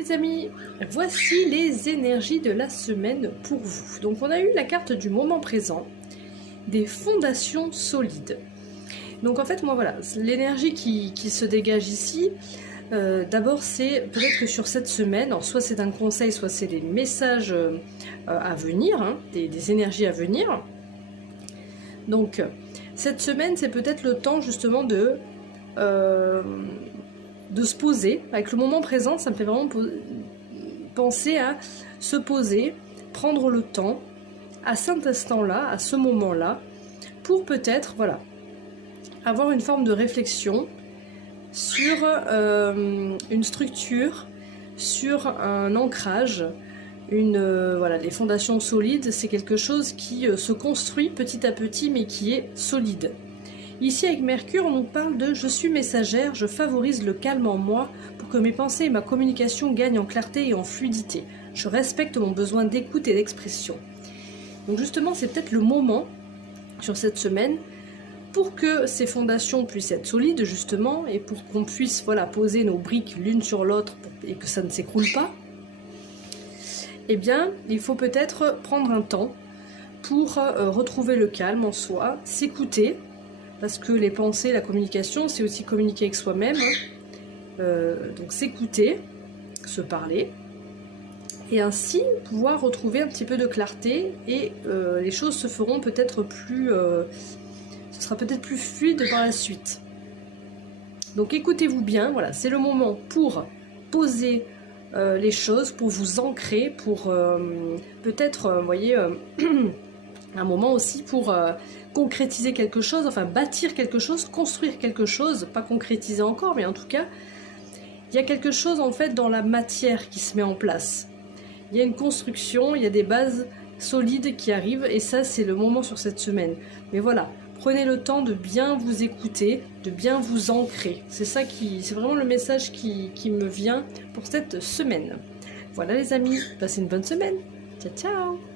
Les amis, voici les énergies de la semaine pour vous. Donc on a eu la carte du moment présent, des fondations solides. Donc en fait moi voilà, l'énergie qui se dégage ici, d'abord c'est peut-être que sur cette semaine, alors soit c'est un conseil, soit c'est des messages à venir, hein, des énergies à venir. Donc cette semaine c'est peut-être le temps justement de se poser. Avec le moment présent, ça me fait vraiment penser à se poser, prendre le temps à cet instant-là, à ce moment-là, pour peut-être, voilà, avoir une forme de réflexion sur une structure, sur un ancrage, voilà, les fondations solides, c'est quelque chose qui se construit petit à petit, mais qui est solide. Ici, avec Mercure, on nous parle de « je suis messagère, je favorise le calme en moi pour que mes pensées et ma communication gagnent en clarté et en fluidité. Je respecte mon besoin d'écoute et d'expression. » Donc justement, c'est peut-être le moment, sur cette semaine, pour que ces fondations puissent être solides, justement, et pour qu'on puisse voilà, poser nos briques l'une sur l'autre et que ça ne s'écroule pas, eh bien, il faut peut-être prendre un temps pour retrouver le calme en soi, s'écouter, parce que les pensées, la communication, c'est aussi communiquer avec soi-même. Donc s'écouter, se parler, et ainsi pouvoir retrouver un petit peu de clarté, et les choses se feront peut-être plus... ce sera peut-être plus fluide par la suite. Donc écoutez-vous bien, voilà, c'est le moment pour poser les choses, pour vous ancrer, pour peut-être, vous voyez... un moment aussi pour concrétiser quelque chose, enfin bâtir quelque chose, construire quelque chose, pas concrétiser encore, mais en tout cas, il y a quelque chose en fait dans la matière qui se met en place. Il y a une construction, il y a des bases solides qui arrivent, et ça c'est le moment sur cette semaine. Mais voilà, prenez le temps de bien vous écouter, de bien vous ancrer. C'est ça c'est vraiment le message qui me vient pour cette semaine. Voilà les amis, passez une bonne semaine. Ciao ciao.